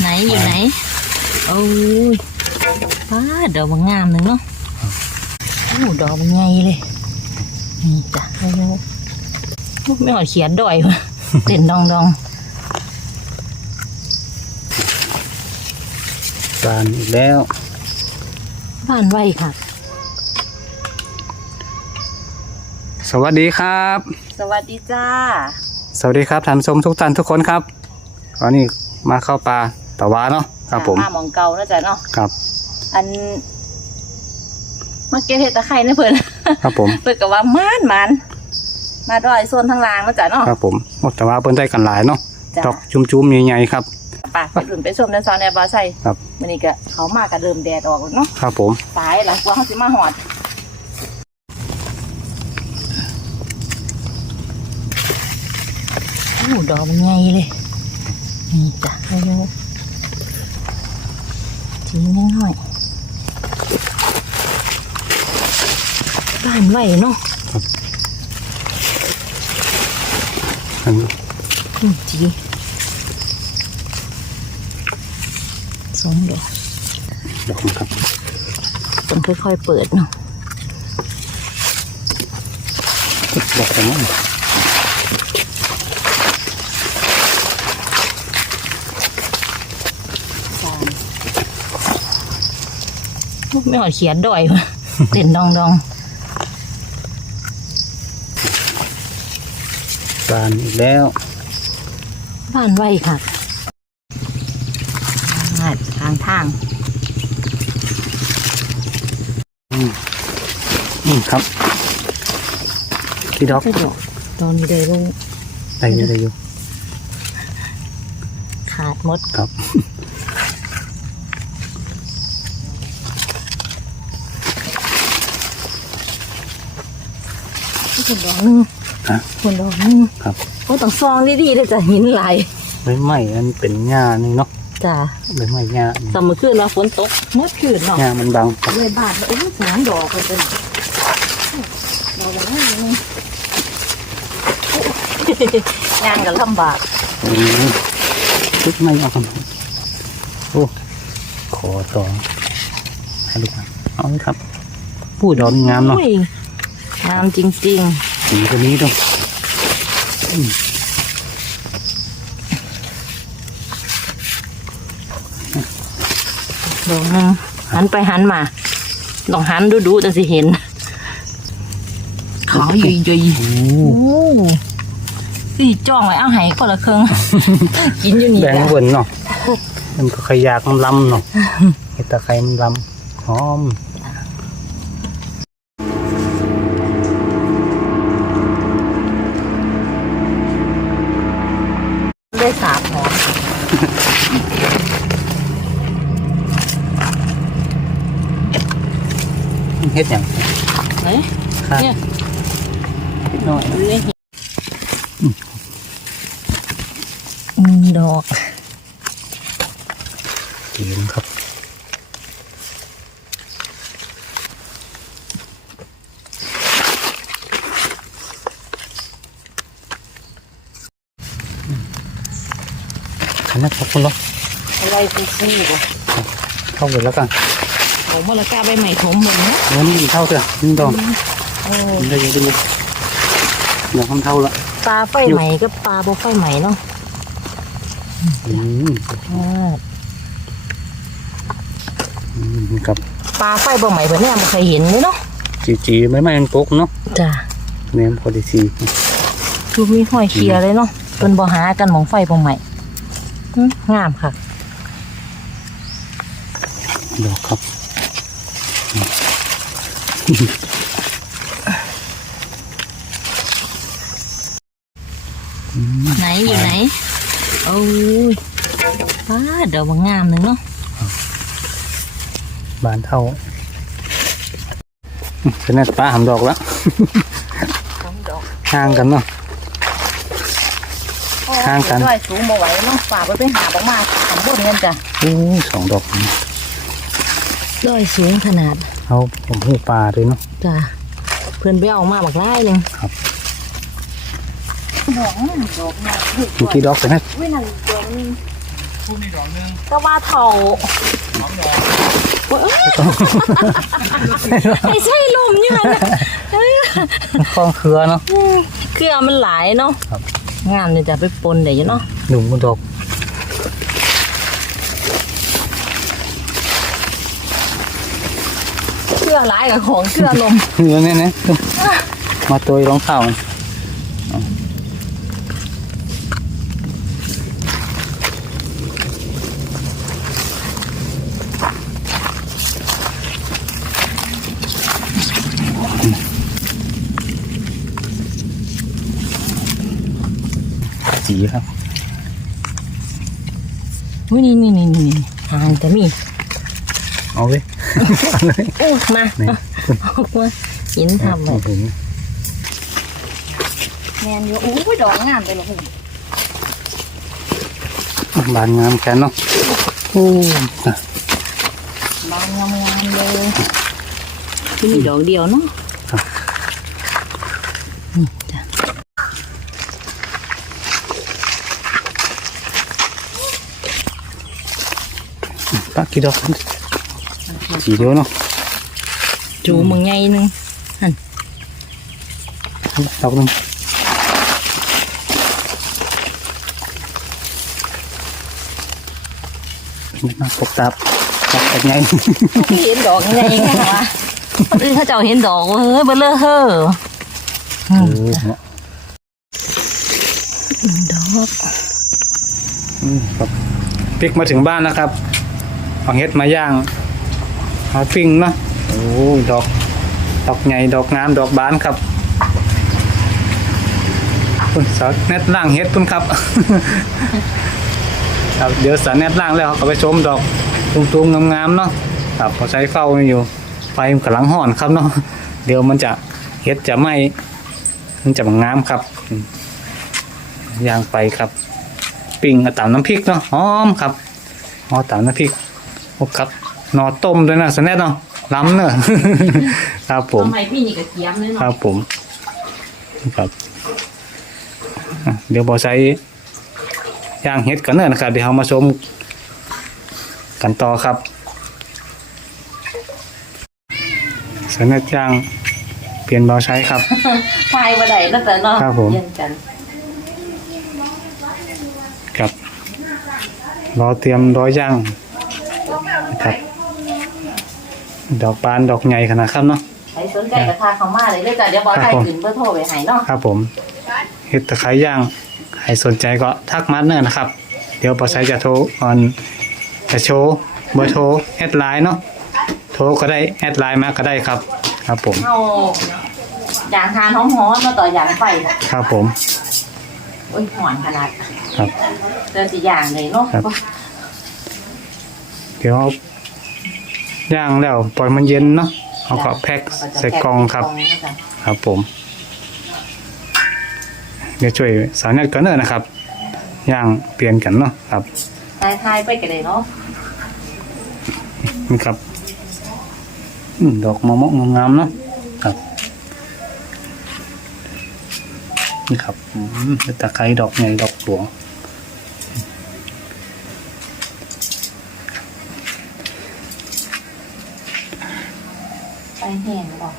ไหนอยู่ไหน โอ้ยป้าดอกมันงามหนึ่งเนาะโอ้ดอกมันใหญ่เลยนี่จ้ะโอ้โหไม่หอดเขียนดอยวะเต้นดองดองบานอีกแล้วบ้านไว้ค่ะ สวัสดีครับ สวัสดีจ้า สวัสดีครับท่านผู้ชมทุกท่านทุกคนครับวันนี้ มาเข้าป่าตะวาเนาะครับผมมาหมองเก่านะจ๊ะเนาะครับ อันมาเก็บเห็ดตะไคร้นะเพิ่นครับผมเพิ่นก็ว่ามันมันมาดอยโซนทางล่างนะจ๊ะเนาะครับผมหมดแต่ว่าเพิ่นได้กันหลายเนาะจ้ะดอกจุ้มๆใหญ่ๆครับไป่ะไปดุนไปชมในซอนในบาไซครับวันนี้ก็เขามาก็เริ่มแดดออกแล้วเนาะครับผมสายหลังกลัวเขาสิมาหอดโอ้ดอกมันใหญ่เลย นี่จ้ะโอ้โหทีนิดหน่อยบ้านไหวเนาะอันนี้อืมจีสองดอกดอกนะครับต้องค่อยๆเปิดเนาะดอกกันนั้นสามลูก ไม่หอดเขียนดอยวะเด่นดองดองบานอีกแล้วบ้านไว้ค่ะอ่าทางทางนี่ครับที่ดอกก็ดอกตอนนี้ได้ลงได้อยู่ได้อยู่ขาดหมดครับ คนดอกหนึงฮะคนดอกหนึงครับก็ต้องซองดีๆเลยจะหินไหลายใบไม้อันเป็นหญ้านี่เนาะจ้ะใบไม้หญ้าสมมติขึ้นมาฝนตกเมื่อคืนเนาะหญ้ามันบังครับเลยบาดโอ้ยสามดอกเลยเป็นดอกอะไรนี่งานกันลำบากอืมชุดไม่เอาครับโอ้ขอต่อให้ลูกมาเอาเลยครับผู้ดอกนี่งามเนาะ อุ้ย งามจริงสีตัวนี้ต้องๆดอกหนึงหันไปหันมาต้องหันดูๆจะสิเห็นขาวใหญ่โอ้ๆโอ้สี่จ้องไว้เอาให้คนละครึ่งกินอยู่นี่แบ่งจ้ะเวินเนาะมันก็ขยากมันลำเนาะเห็ดตะไคร้มันลำหอม เฮ็ดอย่างเฮ้ยครับเนี่ยนิดหน่อยดูนี่อืมดอกจีนครับขันนักครับคุณล็อกอะไรฟูๆบ่เข้าไปแล้วกัน ผมมะละกาใบใหม่ถมเหมือนนะโอ้นี่เท่าเถอะนี่ดองโอ้มันได้ยังไงอยากทำเท่าละปลาไฟใหม่กับปลาบ่ไฟใหม่เนาะอืมอ่าอืมครับปลาไฟบ่ใหม่เพิ่นเนี่ยบ่เคยเห็นเลยเนาะจีจีไม่ไม่มันปกเนาะจ้ะเนมพอดีซีทุกมีห้อยเคลียร์เลยเนาะเพิ่นบ่หากันหมองไฟบ่ใหม่อืมงามค่ะดอกครับ ไหนอยู่ไหน โอ้ยป้าดอกมันงามหนึ่งเนาะบานเท่าเป็นนัดป้าหำดอกแล้วสองดอกห่างกันเนาะห่างกันด้อยสูงบ่ไหวเนาะฝากไปไปหาบ่มาทำบนเงินจ้ะโอ้ยสองดอกด้อยสูงขนาด เอาผมหูปลาเลยเนาะจ้ะเพื่อนไปเอามาบักไล่หนึ่งครับดอกนั่นดอกนั่นเมื่อกี้ดอกเป็นนัดวินันดอกนึงพูดในดอกนึงก็ว่าเถาสองดอกไม่ใช่ลมนี่มันเอ้ยคล้องเครือเนาะเครือมันหลายเนาะครับงามเลยจะไปปนเดี๋ยวเนาะหนุ่มดอก เค รือหลายกับของเครือลมเนื้อเนี่ยนะมาตัวรองเท้าสีครับอุ้ยนี่นี่นี่นี่หางแต่มี เอาเลย โอ้มานี่เอามาหินทำเลโอ้ยโหแมนอยู่โอ้ยดอกงามไปเลยคุณบานงามแค่เนาะโอ้อะดอกงามงามๆเลยที่มีดอกเดียวเนาะนี่จ้ะปักกี่ดอก สีเดียวเนาะจูมึงไงนึงดอกหนึงมาปกตับตับเป็นไงพี่เห็นดอกไงไงวะคนอื่นเขาเจ้าเห็นดอกเฮ้ยเบลเลอร์เฮ้อเออเนาะดอกอืมครับพริกมาถึงบ้านนะครับเอาเฮ็ดมาย่าง เอาปิ้งเนาะโอ้ยดอก ดอกใหญ่ดอกงามดอกบานครับคุณสาวแนทล่างเฮ็ดพุ่นครับ ครับเดี๋ยวสาวแนทล่างแล้วเขาก็ไปชมดอกตุ้มๆงามๆเนาะครับพอใช้เฝ้าอยู่ไฟมันกำลังห่อนครับเนาะเดี๋ยวมันจะเฮ็ดจะไหมมันจะงามครับอืมย่างไปครับ ปิ้งกับตำน้ำพริกเนาะหอมครับหอมตำน้ำพริกโอ้ครับ หนอต้มด้วยนะสแนทเนาะล้ำเนอะ ครับผม ทำไมพี่นี่กระเทียมเลยครัเนาะบผม ครับอะเดี๋ยวบอใช้ย่างเฮ็ดกันเนอะนะครับ เดี๋ยวเรามาชมกันต่อครับสนัดย่างเปลี่ยนเบาใช้ครับ ไฟมาได้แล้วแต่เนาะครับผม เย็นกันครับรอเตรียมร้อยย่างนะครับ ดอกบานดอกใหญ่ขนาดครับเนาะ ใครสนใจกระทาเขามาเลยเด้อจ้ะเดี๋ยวบอสครับไทยผมขึ้นเบอร์โทรไปให้เนาะครับผมเฮ็ดตะไคร้ย่างใครสนใจก็ทักมาเนอะนะครับ เดี๋ยวบอใช้จะโทรออนจะโชว์เบอร์โทรแอดไลน์เนาะโทรก็ได้แอดไลน์มาก็ได้ครับ ครับผมเอาอย่างทานหอมๆมาต่ออย่างไฟครับผมโอ้ยหอนขนาดครับ เจอสิอย่างเลยเนาะครับ เดี๋ยวเอา ย่างแล้วปล่อยมันเย็นเนาะเอาก็แพ็คใส่กล่องครับ ครับผม เดี๋ยวช่วยสาวนัดกันเนอะนะครับ ย่างเปลี่ยนกันเนาะครับทายทายๆไปกันเลยเนาะนี่ครับอืมดอกมะม่วงงามๆเนาะครับนี่ครับอืมตะไคร้ดอกใหญ่ดอกหลวง ไปแห้งบอก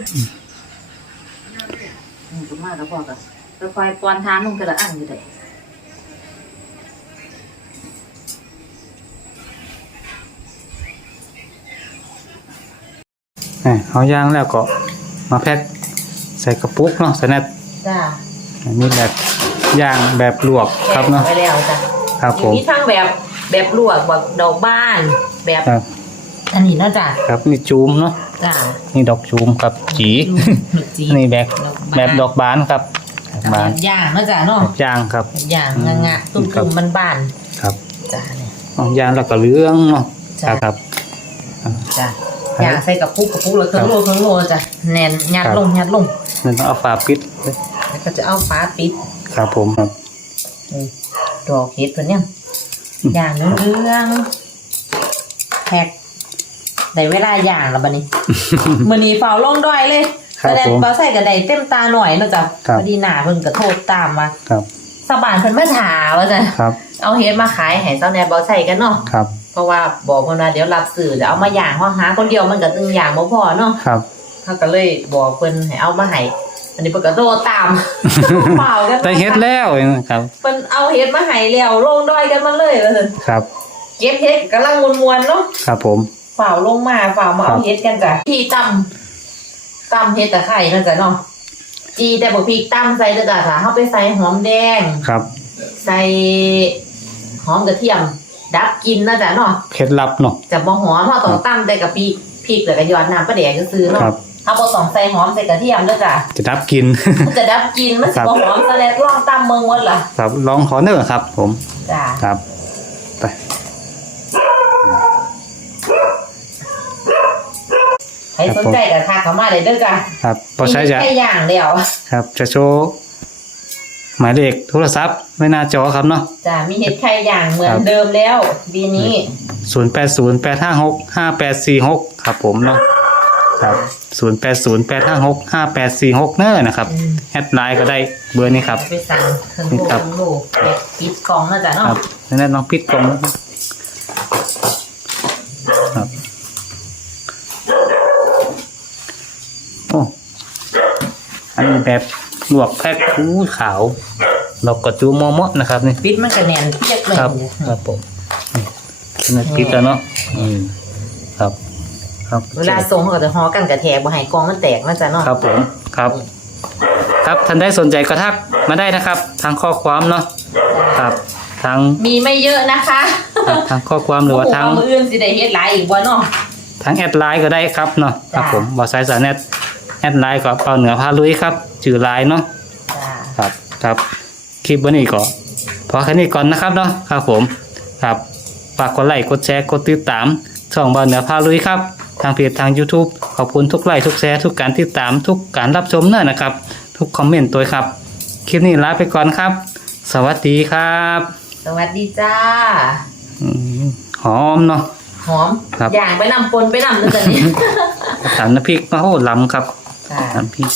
อื มก็มาแล้วบอกอะรถไฟปอนทานลงกระอันอยู่เลยนี่เอาย่างแล้วก็มาแพ็คใส่กระปุกเนาะสแนทจ้าอันนี้แบบย่างแบบลวกครับเนาะไปแล้วจ้ะครับผมมีทั้งแบบแบบลวกแบบดอกบ้าน แบบครับอันนี้เนาะจ้ะครับนี่จูมเนาะ จ้ะนี่ดอกจูมครับ จีหนุกจีนี่แบบแบบดอกบานครับดอกบานแบบย่างเนาะจ้ะเนาะแบบย่างครับแบบย่างงะงะตุ้ครับมๆมันบานครับจ้ะเนี่ยดอกย่างแล้วก็เหลืองเนาะจ้ะครับจ้ะย่างใส่กับปุกกับปุกแล้วเครื่องโลเครื่องโลจ้ะแน่นยัดครับลงยัดลงนั่นต้องเอาฝาปิดแล้วก็จะเอาฟ้าปิดครับผมครับนี่ดอกเห็ดตัวเนี้ยอืมย่างเรื่องแพ็ก ในเวลาย่างแล้วบัดนี้ มือนี้เฝ้าลงดอยเลยครับแสดงผมเบาใส่กระไดเต็มตาหน่อยเนาะจ้ะครับ พอดีหนาเพิ่นกระโทษตามมาครับ สบานเพิ่นมาถาว่าจ้ะครับ เอาเฮ็ดมาขายให้เจ้าแนบเบาใส่กันเนาะ ครับ เพราะว่าบอกเพิ่นว่าเดี๋ยวรับซื้อจะเอามาย่างเพราะหาคนเดียวมันก็ตึงย่างบ่พอเนาะ ครับ เขาก็เลยบอกเพิ่นให้เอามาให้อันนี้เพิ่นก็โทษตาม เปล่ากันได้เฮ็ดแล้วครับ เพิ่นเอาเฮ็ดมาให้แล้วลงดอยกันมาเลยว่าซั่นครับ เก็บเฮ็ดกำลังมวนๆเนาะครับผม ฝ่าวลงมาฝ่าวมาครัเอาบเฮ็ดกันจ้ะพี่ตำตำเฮ็ดตะไคร่นั่นจ้ะเนาะจีแต่บ่พริกตำใส่เด้อจ้ะค่ะเฮาไปใส่หอมแดง ครับใส่หอมกระเทียม ดับกลินนะจ้ะเนาะเคล็ดลับเนาะ จะบ่หอมเฮาต้องตำแต่กับพริกพริกแล้วก็หยอดน้ำปลาแดกซื่อๆเนาะครับเฮาบ่ต้องใส่หอมใส่กระเทียมเด้อจ้ะจะดับกลิน มันจะดับกลินมันสิครับบ่หอมซะแล้วลองตำเมืองหมดล่ะครับลองขอเนอร์ครับ ผมจ้ะครับ ไป ให้สนใจก็ทักเข้ามาได้เด้อจ้ะครับพอใช้จะ มีแค่อย่างเดียวครับจะโชว์หมายเลขโทรศัพท์ไว้หน้าจอครับเนาะ จ้ะมีเฮ็ดไข่อย่างเหมือคนรับ เดิมแล้วปีนี้ศูนย์แปดศูนย์แปดห้าหกห้าแปดสี่หกครับผมเนาะครับศูนย์แปดศูนย์แปดห้าหกห้าแปดสี่หกเนอร์นะครับอืมแอดไลน์ก็ได้เบอร์นี้ครับ ไปสั่งเครื่องนี่โลครับเครื่องโลแบบปิดกล่องนะจ๊ะคเนาะรับนั่นน้องพิดกลมนะครับครับ อันนี้แบบลวกแพ็คคูขาวเราก็จูมอมะนะครับนี่ปิดมันก็แน่นเพียกเลยครับครับผมนี่นี่ปิดแล้วเนาะอืมครับ ครับเวลาส่งเขาก็จะห่อกันกระแทกบ่ให้กล่องมันแตกนะจ๊ะเนาะครับผมครับ ครับท่านได้สนใจก็ทักมาได้นะครับ ทางข้อความเนาะครับทางมีไม่เยอะนะคะครับทางข้อความหรือว่าทางโโมืออื่นสิได้เฮ็ดหลายอีกบ่เนาะทางแอดไลน์ก็ได้ครับเนาะครับจ้ะผมบอสายสารแอด แอดไลน์ก็เปาเหนือพาลุยครับชื่อไลน์เนาะจ้าครับครับคลิปวันนี้ก็พอแค่นี้ก่อนนะครับเนาะครับผมครับฝากกดไลค์กดแชร์กดติดตามช่องเบาเหนือพาลุยครับทางเพจทาง YouTube ขอบคุณทุกไลค์ทุกแชร์ทุกการติดตามทุกการรับชมเนอะนะครับ ทุกคอมเมนต์ตัวครับ คลิปนี้ลาไปก่อนครับ สวัสดีครับ สวัสดีจ้าอืมหอมเนาะหอมครับอย่างไปนำปนไปนำนะจ๊ะนี่ถามน้ำพริกโอ้โหล้ำครับ จ้าน้ำพริก